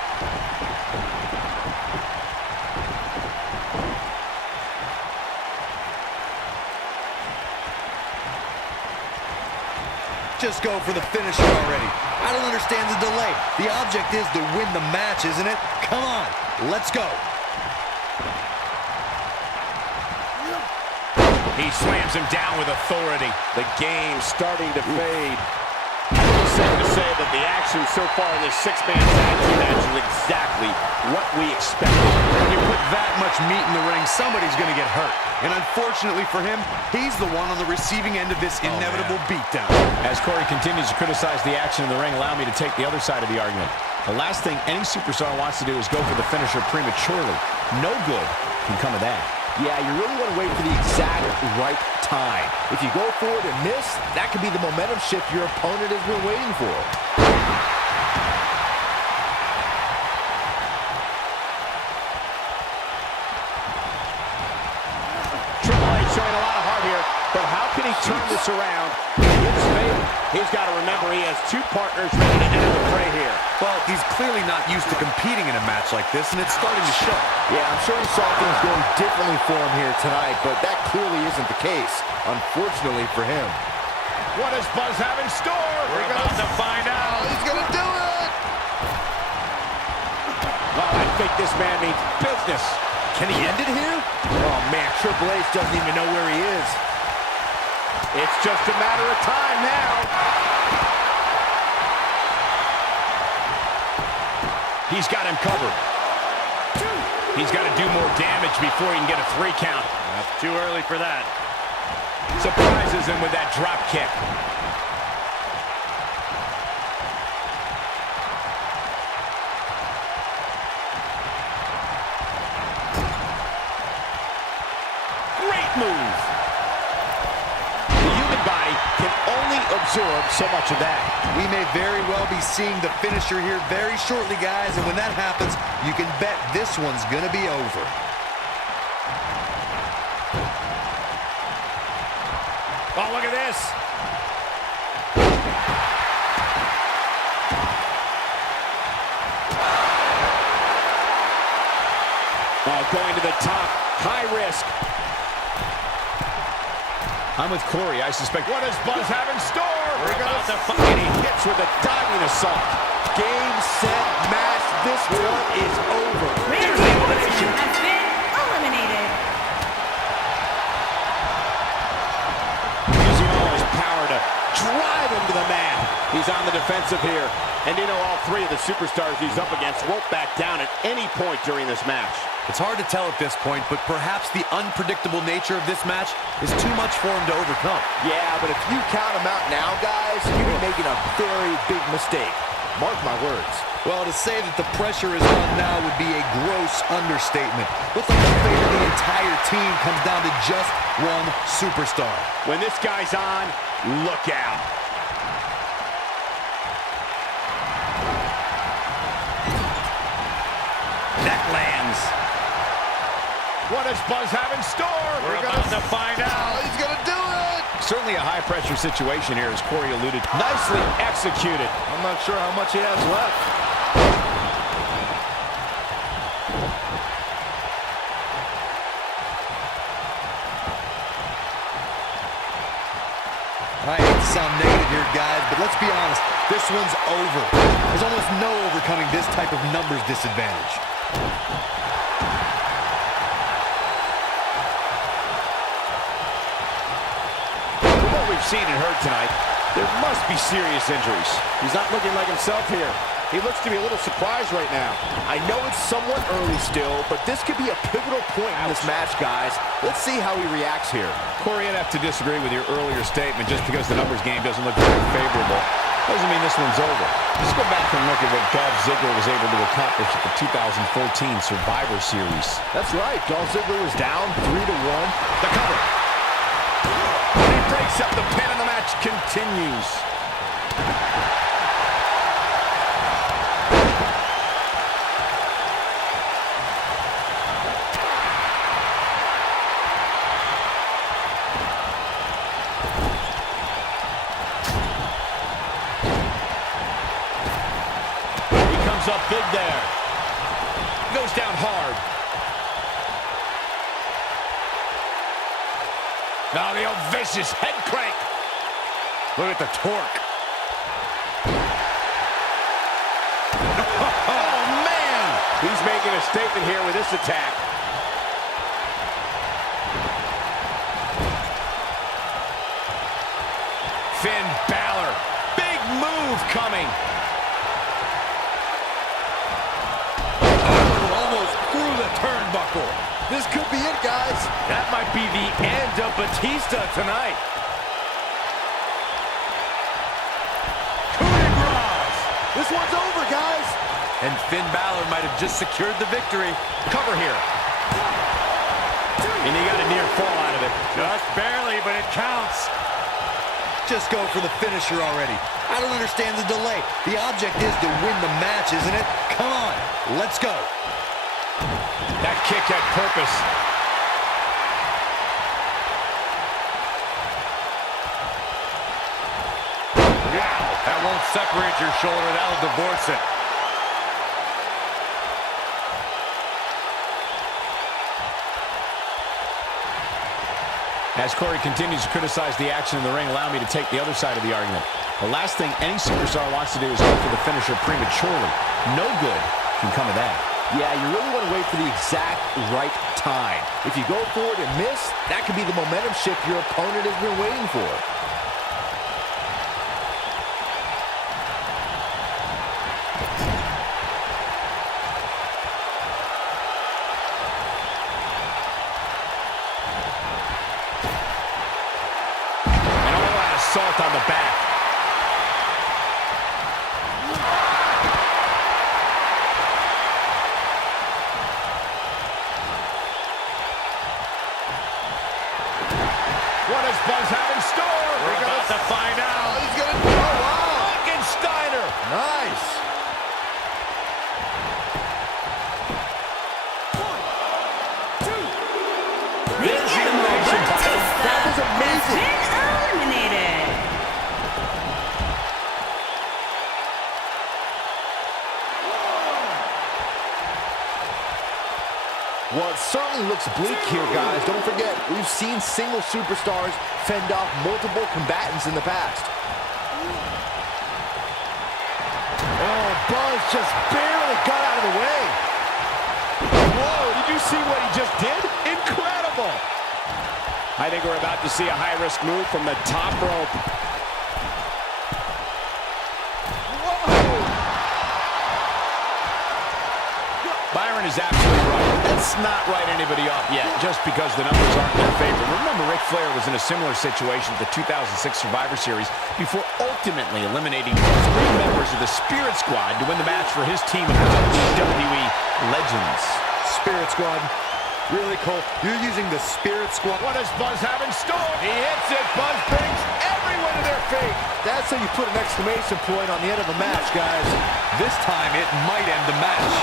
Just go for the finisher already. I don't understand the delay. The object is to win the match, isn't it? Come on, let's go. He slams him down with authority. The game's starting to fade. It's safe to say that the action so far in this six-man tag team match is exactly what we expected. When you put that much meat in the ring, somebody's going to get hurt. And unfortunately for him, he's the one on the receiving end of this inevitable beatdown. As Corey continues to criticize the action in the ring, allow me to take the other side of the argument. The last thing any superstar wants to do is go for the finisher prematurely. No good can come of that. Yeah, you really want to wait for the exact right time. If you go for it and miss, that could be the momentum shift your opponent has been waiting for. Triple H showing a lot of heart here, but how can he turn this around in his favor? He's got to remember he has two partners ready to enter the fray here. Well, he's clearly not used to competing in a match like this, and it's starting to show. Yeah, I'm sure he saw things going differently for him here tonight, but that clearly isn't the case, unfortunately for him. What does Buzz have in store? We're about to find out. He's going to do it! Well, I think this man means business. Can he end it here? Oh, man, Triple H doesn't even know where he is. It's just a matter of time now. He's got him covered. He's got to do more damage before he can get a 3 count. That's too early for that. Surprises him with that drop kick. Great move. The human body can only absorb so much of that. We may very well be seeing the finisher here very shortly, guys, and when that happens, you can bet this one's gonna be over. Oh, look at this. Oh, going to the top. High risk. I'm with Corey. I suspect. What does Buzz have in store? We're about to find. And he hits with a diving assault. Game, set, match. This one is over. Randy Orton has been eliminated. Using all his power to drive him to the mat. He's on the defensive here. And you know, all three of the superstars he's up against won't back down at any point during this match. It's hard to tell at this point, but perhaps the unpredictable nature of this match is too much for him to overcome. Yeah, but if you count him out now, guys, you'd be making a very big mistake. Mark my words. Well, to say that the pressure is on now would be a gross understatement. Looks like the fate of the entire team comes down to just one superstar. When this guy's on, look out. That lands. What does Buzz have in store? We're about to find out. He's gonna do it. Certainly a high-pressure situation here, as Corey alluded. Nicely executed. I'm not sure how much he has left. I hate to sound negative here, guys, but let's be honest. This one's over. There's almost no overcoming this type of numbers disadvantage. From what we've seen and heard tonight, there must be serious injuries. He's not looking like himself here. He looks to be a little surprised right now. I know it's somewhat early still, but this could be a pivotal point in this match, guys. Let's see how he reacts here. Corey, I'd have to disagree with your earlier statement. Just because the numbers game doesn't look very favorable doesn't mean this one's over. Let's go back and look at what Dolph Ziggler was able to accomplish at the 2014 Survivor Series. That's right. Dolph Ziggler was down 3-1. The cover. He breaks up the pin and the match continues. Up big there. Goes down hard. Now the old vicious head crank. Look at the torque. Oh, man! He's making a statement here with this attack. Finn Balor. Big move coming. Turnbuckle. This could be it, guys. That might be the end of Batista tonight. Coup de grace. This one's over, guys. And Finn Balor might have just secured the victory. Cover here. And he got a near fall out of it. Just barely, but it counts. Just go for the finisher already. I don't understand the delay. The object is to win the match, isn't it? Come on, let's go. That kick had purpose. Wow, that won't separate your shoulder. That'll divorce it. As Corey continues to criticize the action in the ring, allow me to take the other side of the argument. The last thing any superstar wants to do is go for the finisher prematurely. No good can come of that. Yeah, you really want to wait for the exact right time. If you go for it and miss, that could be the momentum shift your opponent has been waiting for. And all that assault on the back. What does Buzz have in store? We're about to find out. He's going to... Oh, wow. Frankensteiner. Nice. That was amazing. Has been eliminated. Well, it certainly looks bleak here, guys. Don't forget, we've seen single superstars fend off multiple combatants in the past. Oh, Buzz just barely got out of the way. Whoa, did you see what he just did? Incredible. I think we're about to see a high-risk move from the top rope. Whoa! is absolutely right. Let's not write anybody off yet, just because the numbers aren't in their favor. Remember, Ric Flair was in a similar situation at the 2006 Survivor Series before ultimately eliminating 3 members of the Spirit Squad to win the match for his team of WWE Legends. Spirit Squad. Really, Cole? You're using the Spirit Squad. What does Buzz have in store? He hits it. Buzz brings everyone to their feet. That's how you put an exclamation point on the end of a match, guys. This time, it might end the match.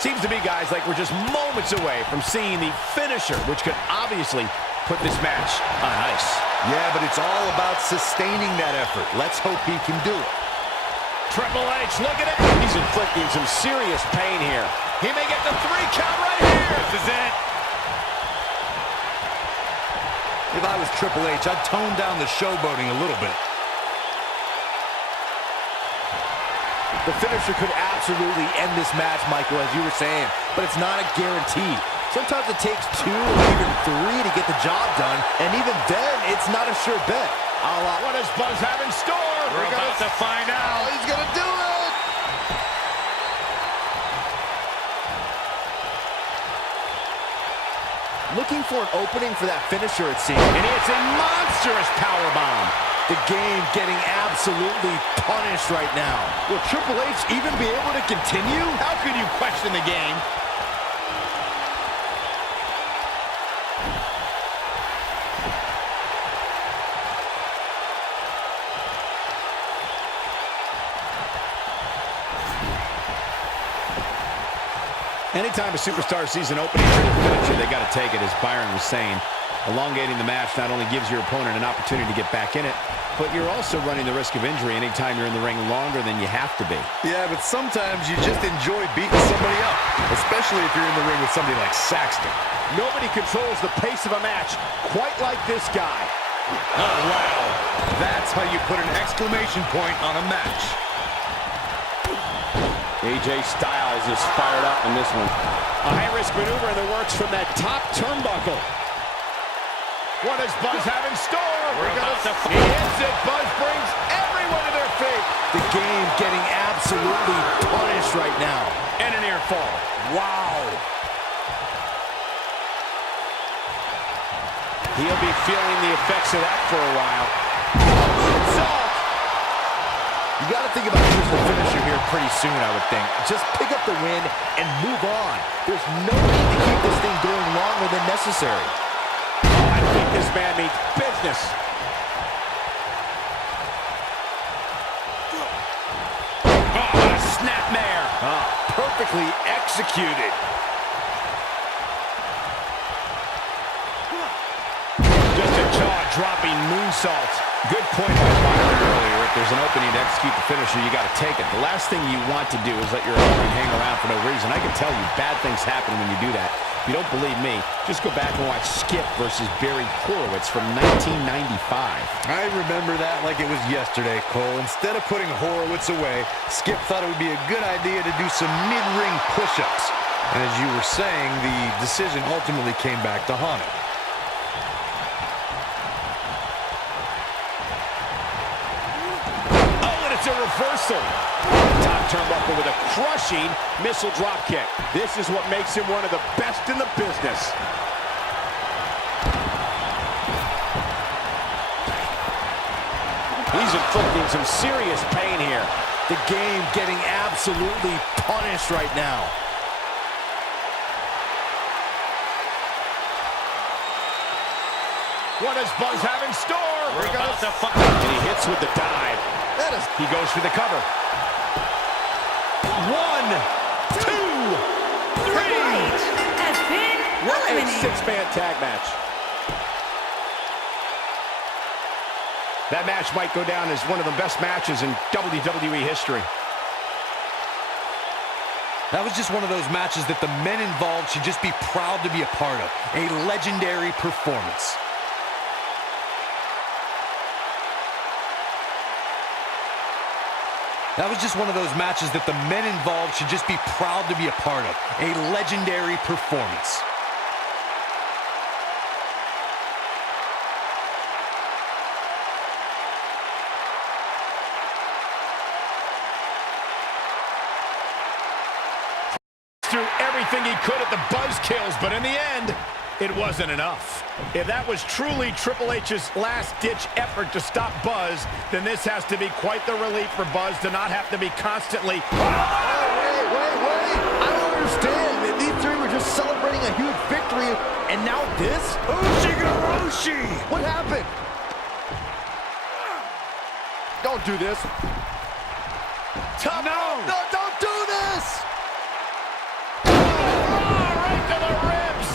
Seems to be, guys, like we're just moments away from seeing the finisher, which could obviously put this match on ice. Yeah, but it's all about sustaining that effort. Let's hope he can do it. Triple H, look at it. He's inflicting some serious pain here. He may get the 3 count right here. This is it. If I was Triple H, I'd tone down the showboating a little bit. The finisher could absolutely end this match, Michael, as you were saying, but it's not a guarantee. Sometimes it takes 2 or even 3 to get the job done, and even then, it's not a sure bet. What does Buzz have in store? We're about to find out. He's gonna do it! Looking for an opening for that finisher, it seems. And it's a monstrous powerbomb. The game getting absolutely punished right now. Will Triple H even be able to continue? How could you question the game? Anytime a superstar sees an opening for their finisher, they got to take it, as Byron was saying. Elongating the match not only gives your opponent an opportunity to get back in it, but you're also running the risk of injury anytime you're in the ring longer than you have to be. Yeah, but sometimes you just enjoy beating somebody up, especially if you're in the ring with somebody like Saxton. Nobody controls the pace of a match quite like this guy. Oh, wow. That's how you put an exclamation point on a match. AJ Styles is fired up in this one. A high-risk maneuver in the works from that top turnbuckle. What does Buzz have in store? He hits it. Buzz brings everyone to their feet. The game getting absolutely punished right now. And an ear fall. Wow. He'll be feeling the effects of that for a while. You got to think about using the finisher here pretty soon, I would think. Just pick up the win and move on. There's no need to keep this thing going longer than necessary. I think this man means business. Oh, what a snapmare. Perfectly executed. Just a jaw-dropping moonsault. Good point by Byron earlier. If there's an opening to execute the finisher, you got to take it. The last thing you want to do is let your opponent hang around for no reason. I can tell you bad things happen when you do that. If you don't believe me, just go back and watch Skip versus Barry Horowitz from 1995. I remember that like it was yesterday, Cole. Instead of putting Horowitz away, Skip thought it would be a good idea to do some mid-ring push-ups. And as you were saying, the decision ultimately came back to haunt him. It's a reversal. Top turnbuckle with a crushing missile drop kick. This is what makes him one of the best in the business. He's inflicting some serious pain here. The game getting absolutely punished right now. What does Buzz have in store? We're about to find. And he hits with the dive. He goes for the cover. 1, 2, 3. Has been What a eliminated. 6-man tag match. That match might go down as one of the best matches in WWE history. That was just one of those matches that the men involved should just be proud to be a part of. A legendary performance. That was just one of those matches that the men involved should just be proud to be a part of. A legendary performance. threw everything he could at the buzzkills, but in the end, it wasn't enough. If that was truly Triple H's last-ditch effort to stop Buzz, then this has to be quite the relief for Buzz to not have to be constantly... Wait. I don't understand. These three were just celebrating a huge victory, and now this? Ushigoroshi! What happened? Don't do this. No, don't do this! Right to the ribs!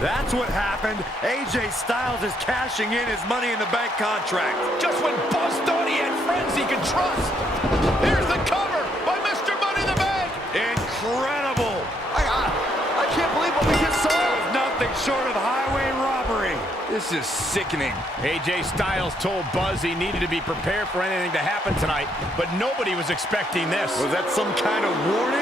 That's what happened. AJ Styles is cashing in his Money in the Bank contract. Just when Buzz thought he had friends he could trust. Here's the cover by Mr. Money in the Bank. Incredible! I can't believe what we just saw. It was nothing short of highway robbery. This is sickening. AJ Styles told Buzz he needed to be prepared for anything to happen tonight, but nobody was expecting this. Was that some kind of warning?